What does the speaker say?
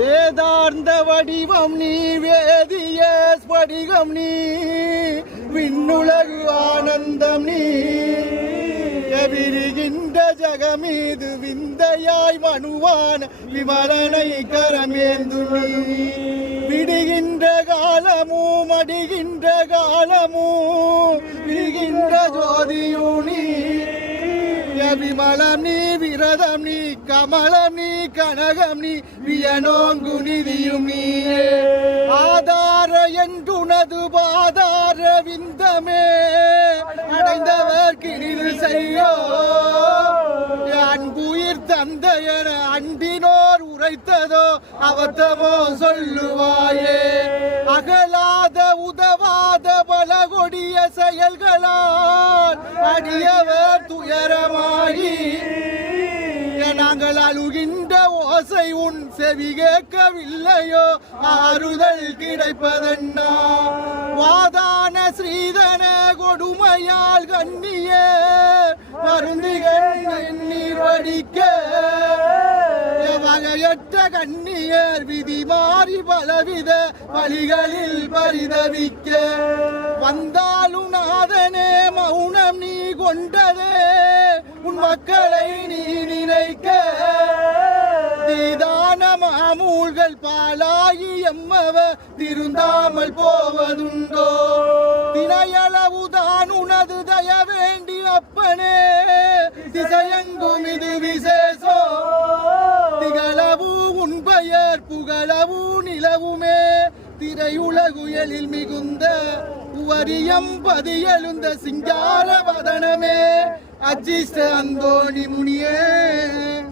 வேதார்ந்த வடிவம் நீ வேதிய ஸ்படிகம் நீ விண்ணுலகு ஆனந்தம் நீ. விரிகின்ற ஜகமீது விந்தையாய் மனுவான விமலனை கரமேந்து நீ. விடுகின்ற காலமும் அடிகின்ற விமலம் நீ விரதம் நீ கமலம் நீ கனகம் நீ வியனோங்கு நிதியும் நீ ஆதார என்றுனது பாதார விந்தமே. அடைந்தவர் கிணிது செய்யோ. அன்புயிர் தந்த என அண்டினோர் உரைத்ததோ அவத்தமோ சொல்லுவாயே. அகலாத உதவாத பல கொடிய செயல்களா. அடியவர் துயரமாயி நாங்கள் அழுகின்ற ஓசை உன் செவி கேட்கவில்லையோ? ஆறுதல் கிடைப்பதென்னா? வாதான ஸ்ரீதன கொடுமையால் கண்ணிய மருந்துகள் நீர் வடிக்க வகையற்ற கண்ணியர் விதி மாறி பலவித வழிகளில் பரிதவிக்க. வந்தாலும் நாதனே கொண்டதே உன் மக்களை நீ நினைக்க. தீதான மாமூல்கள் பாலாகி எம்மவ திருந்தாமல் போவதுண்டோ? தினையளவுதான் உனது தய வேண்டி அப்பனே திசையெங்கும் இது விசேஷோ? திகழவு உன் பெயர் புகழவு நிலவுமே திரையுலகுயலில் மிகுந்த உவரியம் எழுந்த சிங்கார வதனமே அஜிஷ்ட அந்தோணி முனியே.